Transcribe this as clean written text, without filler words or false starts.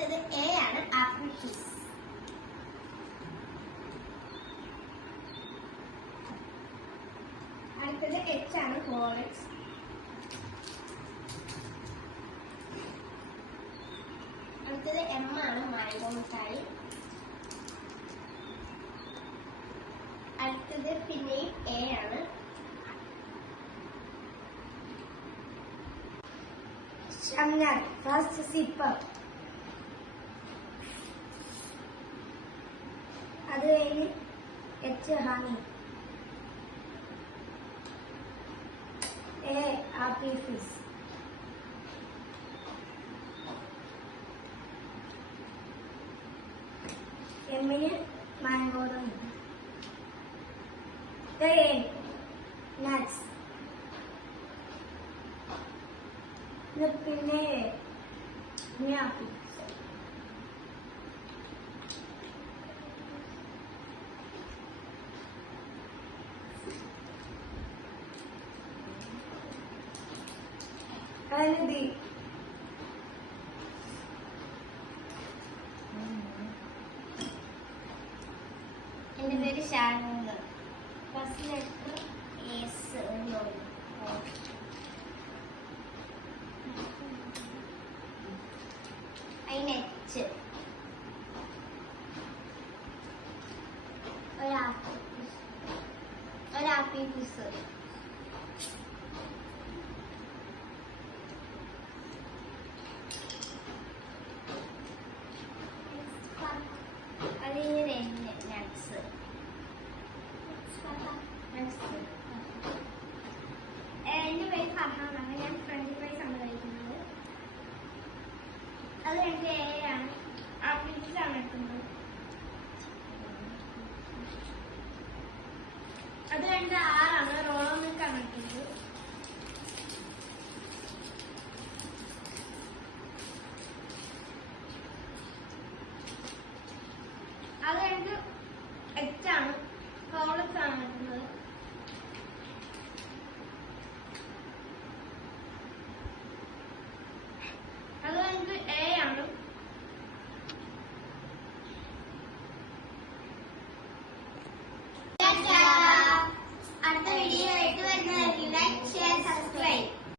അടുത്തത് എ ആണ്, apple fizz. അടുത്തത് എച്ച് ആണ്, ഹോർലിക്സ്. അടുത്തത് എം ആണ്, മാംഗോ മിഠായി. അടുത്തത് പിന്നെയും എ ആണ്. Shamnad first sipper. അത് കഴിഞ്ഞ് H honey. A apple fizz. എമ്മിന് മാംഗോ നട്ട്സ്. പിന്നെ ആപ്പിൾ. ഹൽദി. എൻ്റെ പേര് ഷാനൂന്ന്. First letter S. അതിന് എച്ച്. ഒരാപ്പിൾ ഫിസ്. അതിന് നട്ട്സ്. എൻ്റെ പേര് ഫർഹാനാണ്. ഞാൻ ഫ്രഞ്ച് ഫ്രൈസ് ആണ് കഴിക്കുന്നത്. അത് എൻ്റെ എ ആണ്, ആപ്പിൾ ഫിസ് ആണ്.